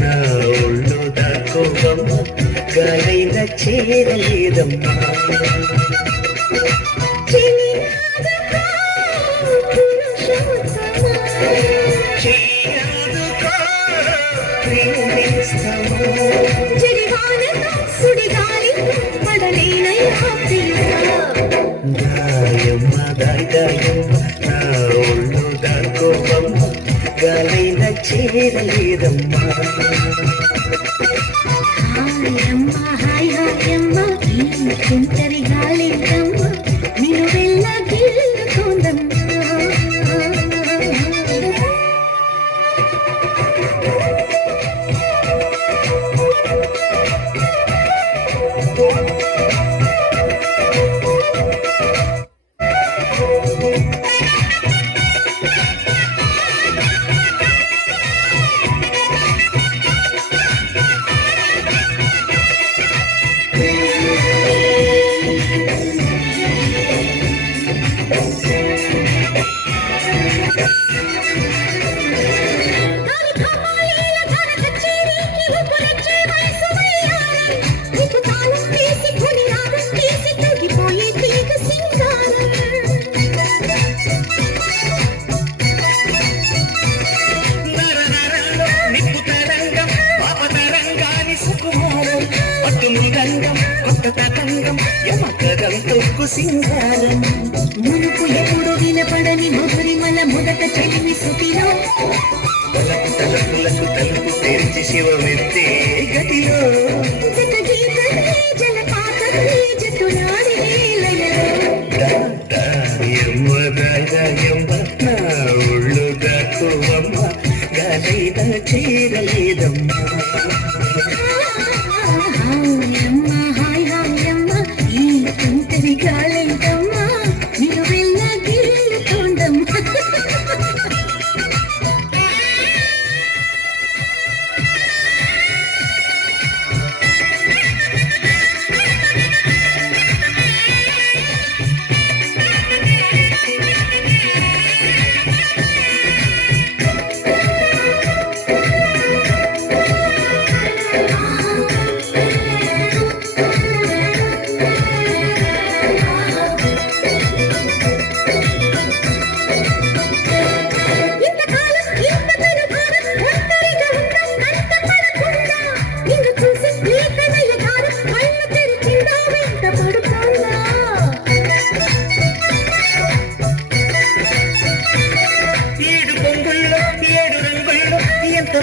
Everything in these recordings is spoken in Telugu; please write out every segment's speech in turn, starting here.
నా ఒళ్ళు దాకోవమ్మ గాలైన చేరలేదమ్మా నా ఒళ్ళు దాకోవమ్మ గాలైన చేరలేదమ్మా తుంటరి గాలిందమ్మ మీరు వెళ్ళగిల్లుతోందమ్మా సింగారం మునుపు ఎప్పుడు వినపడని మధురిమల మొదట చెలిమి శృతిలో తలుపు తలుపులకు తలుపు తెరిచి శివమెత్తే గదిలో నా ఒళ్ళు దాకోవమ్మ గాలైన చేరలేదమ్మా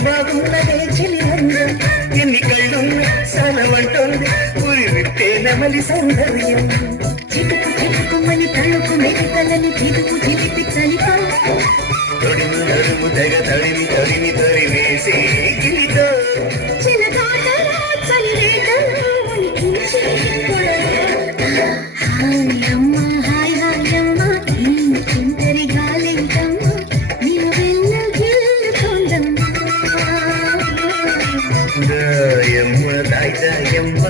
బాగున్నదే చెలివందం ఎన్ని కళ్ళు సలవంటోంది ఊరి విట్టే నెమలి సౌందర్యం చిటుకు చిటుకుమని తలుపు మెరికలను చిటుకు చిలిపి చలిపా తొడిము నడుము తెగ తడిమి తడిమి తరివేసి గిలితో చిలగాటలో చలివేటలో ఉనికించి దాయమ్మ